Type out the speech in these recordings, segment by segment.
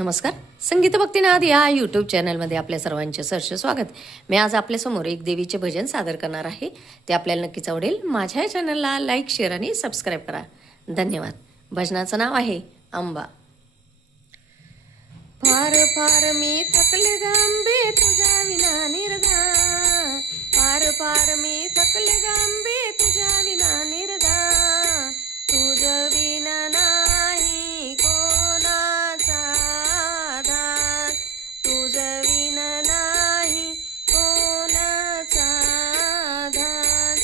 नमस्कार. संगीत भक्तिनाद या यूट्यूब चॅनलमध्ये आपल्या सर्वांचे सहर्ष स्वागत. मी आज आपल्यासमोर एक देवीचे भजन सादर करणार आहे. ते आपल्याला नक्कीच आवडेल. माझ्या चॅनलला लाईक, शेअर आणि सबस्क्राईब करा. धन्यवाद. भजनाचं नाव आहे अंबा. फार फार मी थकले गांबे तुझ्या विना निर्धार. फार फार मी थकले गांबे तुझ्या विना निर्धार. तुझ विना नाही कोणाचा आधार. तुझ विना नाही कोणाचा आधार.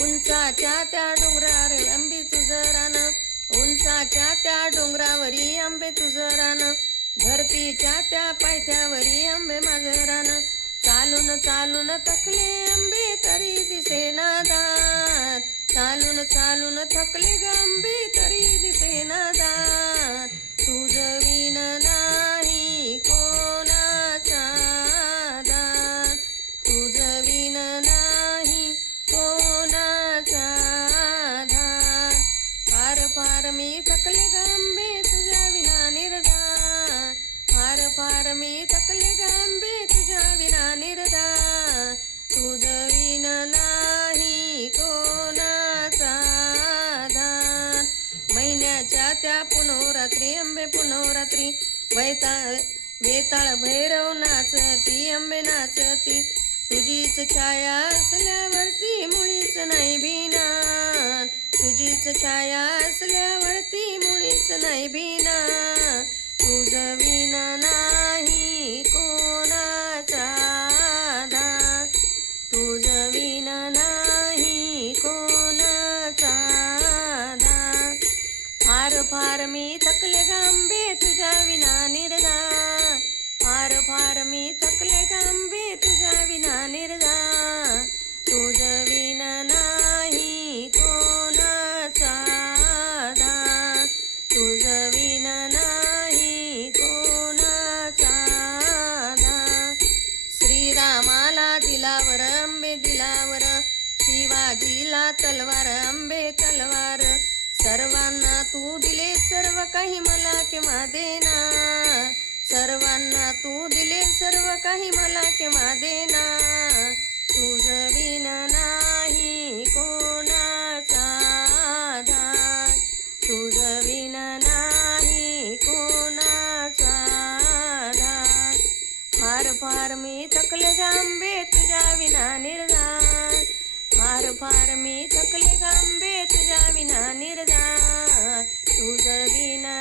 उंचाच्या त्या डोंगरावर आंबे तुझं रान. उंचाच्या त्या डोंगरावरी आंबे तुझं रान. धरतीच्या त्या पायथ्यावरी आंबे माझं रान. चालून चालून थकले आंबे तरी दिसेना दार. चालून चालून थकले गांबे तरी दिसेना दार. तुझ विन नाही कोणाचा आधार. तुझ विन नाही कोणाचा आधार. फार फार मी थकले गांबे तुझ्या विना निर्धार. फार फार मी थकले गांबे तुझ्या विना निर्धार. तुझ विन नाही कोणाचा आधार. महिन्याच्या त्या पुनोरात्री आंबे पुनोरात्री वेताळ भैरव नाचती आंबे नाचती. तुझीच छाया असल्यावरती मुळीच नाही भिनार. तुझीच छाया असल्यावरती मुळीच नाही भिनार. तुझ विना नाही कोणाचा आधार. तुझ विना नाही कोणाचा आधार. फार फार मी थकले गांबे तुझ्या विना निर्धार. फार फार मी थकले गांबे तुझ्या विना निर्धार. तुझ विना नाही कोणाचा आधार. तुझ विना नाही कोणाचा आधार. श्रीरामाला दिलावर आंबे दिलावर. शिवाजीला तलवार आंबे तलवार. सर्वांना तू दिले सर्व काही मला केव्हा देणार. सर्वांना तू दिले सर्व काही मला केव्हा देणार. तुझ विना नाही कोणाचा आधार. तुझ विना नाही कोणाचा आधार. फार फार मी थकले गांबे तुझ्या विना निर्धार. फार फार मी थकले गांबे तुझ्या विना निर्धार. तुझ विना